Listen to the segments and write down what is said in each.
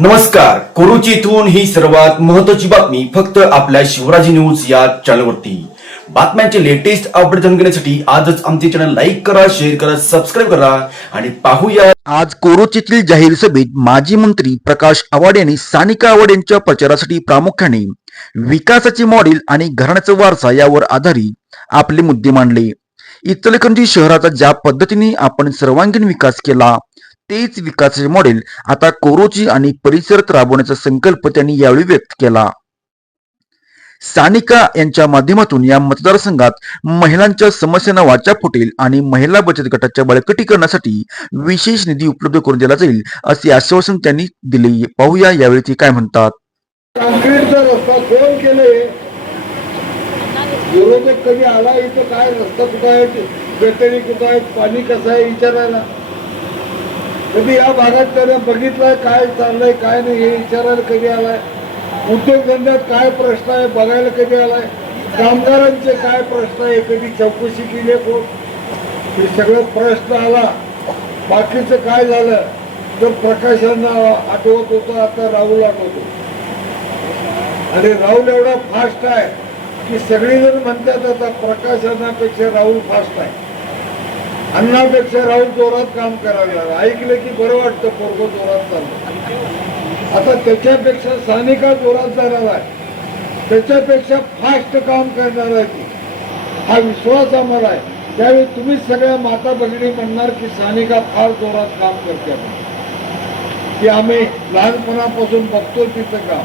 नमस्कार. कोरुची इथून ही सर्वात महत्त्वाची बातमी फक्त आपल्या शिवराजी न्यूज या चॅनलवरती. बातम्यांचे लेटेस्ट अपडेट जाणून घेण्यासाठी आजच आमचे चॅनल लाईक करा, शेअर करा, सबस्क्राईब करा आणि पाहूया. आज कोरुचीतील जाहीर सभेत माजी मंत्री प्रकाश आवाड यांनी सानिका आवाड यांच्या प्रचारासाठी प्रामुख्याने विकासाचे मॉडेल आणि घराण्याचा वारसा यावर आधारित आपले मुद्दे मांडले. इचलकरंजी शहराचा ज्या पद्धतीने आपण सर्वांगीण विकास केला तेच विकासाचे मॉडेल आता कोरोची आणि परिसरात राबवण्याचा संकल्प त्यांनी यावेळी व्यक्त केला. सानिका यांच्या माध्यमातून या मतदारसंघात महिलांच्या समस्यांना वाचा फुटेल आणि महिला बचत गटाच्या बळकटीकरणासाठी विशेष निधी उपलब्ध करून दिला जाईल असे आश्वासन त्यांनी दिले. पाहूया यावेळी ते काय म्हणतात. काँक्रीटचा रस्ता कोण केले? विरोधक कधी आला इथं काय रस्ता कुठं आहे, गटरी कुठं आहे, पाणी कसं आहे विचारायला? कधी या भागात त्याने बघितलंय काय चाललंय काय नाही हे विचारायला कधी आलाय? उद्योगधंद्यात काय प्रश्न आहे बघायला कधी आलाय? कामगारांचे काय प्रश्न आहे कधी चौकशी केली कोण? हे सगळं प्रश्न आला. बाकीचं काय झालं तर प्रकाशांना आठवत होतं, आता राहुल आठवतो. आणि राहुल एवढा फास्ट आहे की सगळेजण म्हणतात आता प्रकाशनापेक्षा राहुल फास्ट आहे, अन्नापेक्षा राहुल जोरात काम करायला. ऐकलं की बरं वाटतं, पोरगं जोरात चाललं. आता त्याच्यापेक्षा सानिका जोरात जाणार आहे, त्याच्यापेक्षा फास्ट काम करणार आहे ती, हा विश्वास आम्हाला आहे. त्यावेळी तुम्ही सगळ्या माता भगिनी म्हणणार की सानिका फार जोरात काम करते, की आम्ही लहानपणापासून बघतो तिचं काम,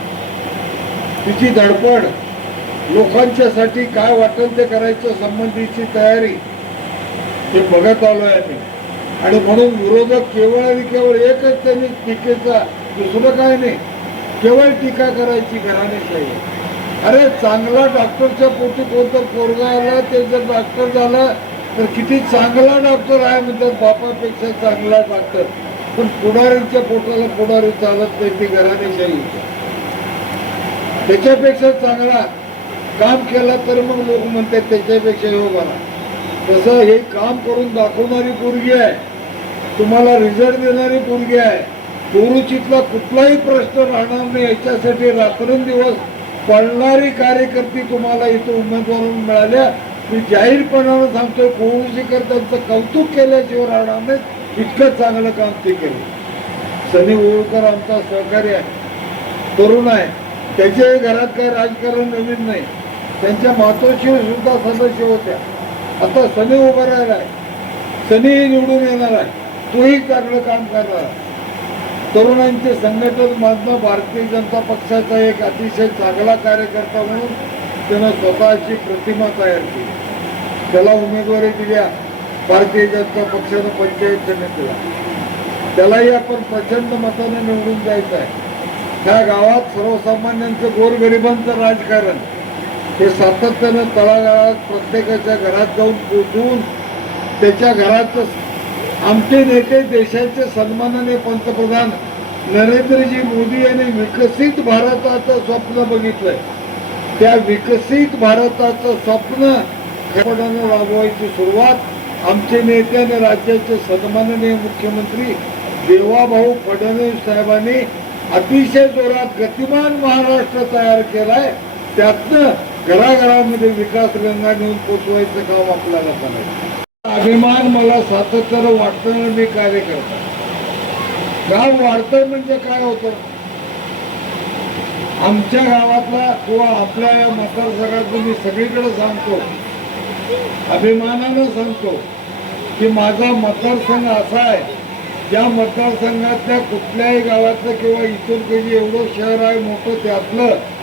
तिची धडपड, लोकांच्यासाठी काय वाटेल ते करायच्या संबंधीची तयारी हे बघत आलोय आम्ही. आणि म्हणून विरोधक केवळ आणि केवळ एकच त्यांनी टीकेचा, दुसरं काय नाही, केवळ टीका करायची घराणेशाही. अरे चांगला डॉक्टरच्या पोटी कोणतं पोरगा आला ते जर डॉक्टर झाला तर किती चांगला डॉक्टर आहे म्हणतात, बापापेक्षा चांगला डॉक्टर. पण पुढाऱ्यांच्या पोटाला पुढारी चालत नाही, ती घराणेशाही. त्याच्यापेक्षा चांगला काम केला तर मग लोक म्हणतात त्याच्यापेक्षा योग आला. तसं हे काम करून दाखवणारी पोरगी आहे, तुम्हाला रिझल्ट देणारी पोरगी आहे. कोरुचीतला कुठलाही प्रश्न राहणार नाही याच्यासाठी रात्रंदिवस पळणारी कार्यकर्ती तुम्हाला इथं उमेदवार मिळाल्या. मी जाहीरपणानं सांगतोय, कोरुचीकर त्यांचं कौतुक केल्याशिवाय राहणार नाही, इतकं चांगलं काम ते केलं. सनी ओळकर आमचा सहकारी आहे, तरुण आहे, त्याच्याही घरात काही राजकारण नवीन नाही. त्यांच्या मातोश्री सुद्धा सदस्य होत्या. आता सनी उभा राहिला आहे, सनी निवडून येणार आहे, तोही चांगलं काम करणार आहे. तरुणांचे संघटन मधनं भारतीय जनता पक्षाचा एक अतिशय चांगला कार्यकर्ता म्हणून त्यानं स्वतःची प्रतिमा तयार केली. त्याला उमेदवारी दिल्या भारतीय जनता पक्षानं पंचायत समितीला. त्यालाही आपण प्रचंड मताने निवडून द्यायचं आहे. त्या गावात सर्वसामान्यांचं, गोरगरिबांचं राजकारण हे सातत्यानं तळागाळात प्रत्येकाच्या घरात जाऊन पोचवून त्याच्या घरात आमचे नेते, देशाचे सन्माननीय पंतप्रधान नरेंद्रजी मोदी यांनी विकसित भारताचं स्वप्न बघितलंय. त्या विकसित भारताचं स्वप्न खऱ्यापणानं राबवायची सुरुवात आमचे नेते आणि राज्याचे सन्माननीय मुख्यमंत्री देवाभाऊ फडणवीस साहेबांनी अतिशय जोरात गतिमान महाराष्ट्र तयार केलाय. त्यातनं घराघरामध्ये विकास गंगा नेऊन पोचवायचं काम आपल्याला करायचं. अभिमान मला सातत्यानं वाटतं, मी कार्य करतो. गाव वाढतं म्हणजे काय होतं, आमच्या गावातला किंवा आपल्या या मतदारसंघात मी सगळीकडे सांगतो, अभिमानानं सांगतो की माझा मतदारसंघ असा आहे, ज्या मतदारसंघातल्या कुठल्याही गावातलं किंवा इचलकरंजी एवढं शहर आहे मोठं, त्यातलं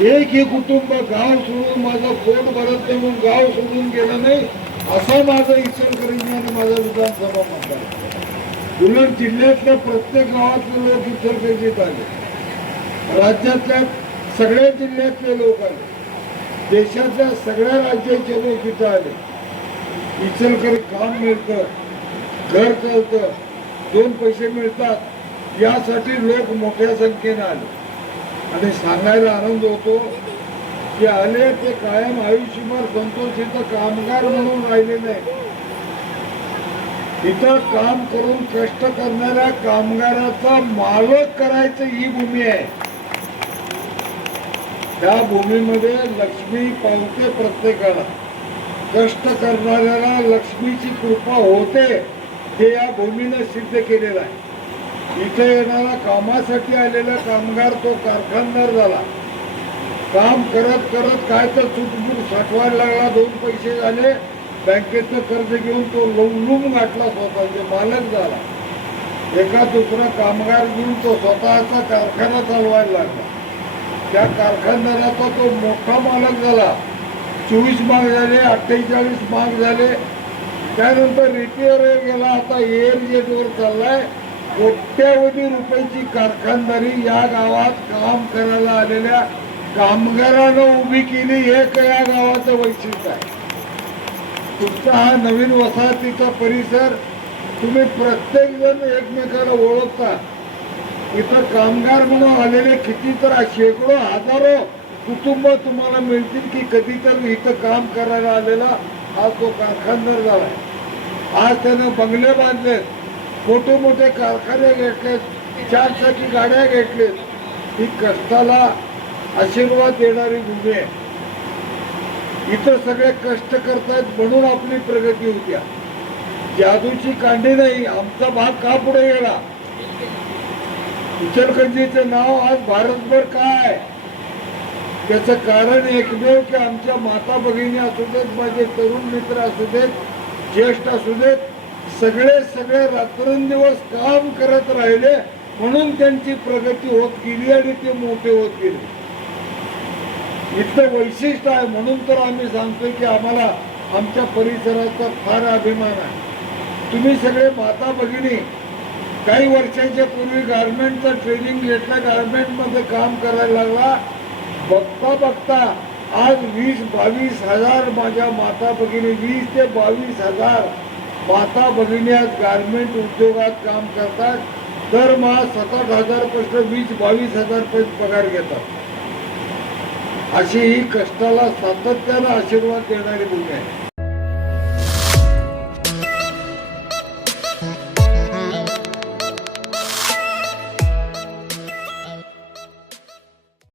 एकही कुटुंब गाव सोडून माझं पोट भरत नाही म्हणून गाव सोडून गेलं नाही, असा माझं इचलकरंजी आणि माझा विधानसभा मतदार. उलट जिल्ह्यातल्या प्रत्येक गावातले लोक इचलकरंजीत आले, राज्यातल्या सगळ्या जिल्ह्यातले लोक आले, देशातल्या सगळ्या राज्याचे लोक इथं आले. इचलकरंजी काम मिळतं, घर चालतं, 2 पैसे मिळतात, यासाठी लोक मोठ्या संख्येने आले. आणि सांगायला आनंद होतो की आले ते कायम आयुष्यभर संतोषीचं कामगार म्हणून राहिले नाही, इथं काम करून कष्ट करणाऱ्या कामगाराचा मालक करायचं ही भूमी आहे. त्या भूमीमध्ये लक्ष्मी पावते प्रत्येकाला. कष्ट करणाऱ्याला लक्ष्मीची कृपा होते हे या भूमीनं सिद्ध केलेलं आहे. इथे येणारा कामासाठी आलेला कामगार तो कारखानदार झाला. काम करत करत काय तर चुकबुक साठवायला लागला, 2 पैसे झाले, बँकेचं कर्ज घेऊन तो लुंबून गाठला, स्वतःचे मालक झाला. एका दुसरा कामगार घेऊन तो स्वतःचा कारखाना चालवायला लागला. त्या कारखानदाराचा तो मोठा मालक झाला. 24 माग झाले, 48 माग झाले. त्यानंतर रिपेअर गेला, आता एअर जेटवर चाललाय. कोट्यावधी रुपयाची कारखानदारी या गावात काम करायला आलेल्या कामगारानं उभी केली. हे या गावाचं वैशिष्ट्य आहे. तुमचा हा नवीन वसाहतीचा परिसर, तुम्ही प्रत्येक जण एकमेकाला ओळखता. इथं कामगार म्हणून आलेले किती तर शेकडो हजारो कुटुंब तुम्हाला मिळतील की कधी तर इथं काम करायला आलेला हा तो कारखानदार झालाय. आज त्यानं बंगले बांधलेत, मोठे मोठे कारखाने घेतलेत, 4 चाकी गाड्या घेतलेत. ही कष्टाला आशीर्वाद देणारी भूमी आहे. इथं सगळे कष्ट करतायत म्हणून आपली प्रगती होत्या. जादूची कांडी नाही. आमचा भाग का पुढे गेला? इचलकरंजीचे नाव आज भारतभर काय? त्याचं कारण एकमेव की आमच्या माता भगिनी असू देत, माझे तरुण मित्र असू देत, ज्येष्ठ असू देत, सगळे रात्रंदिवस काम करत राहिले म्हणून त्यांची प्रगती होत गेली आणि ते मोठे होत गेले. इथलं वैशिष्ट्य आहे. म्हणून तर आम्ही सांगतोय की आम्हाला आमच्या परिसराचा फार अभिमान आहे. तुम्ही सगळे माता भगिनी काही वर्षांच्या पूर्वी गारमेंटचं ट्रेनिंग घेतलं, गारमेंटमध्ये काम करायला लागला. बघता बघता आज 20-22 हजार माझ्या माता भगिनी, 20 ते 22 हजार माता भगिनी आज गारमेंट उद्योगात काम करतात. दरमहा 7-8 पासून 20-22 हजारपर्यंत पगार घेतात. अशी ही कष्टाला सातत्यानं आशीर्वाद देणारी भूमी आहे.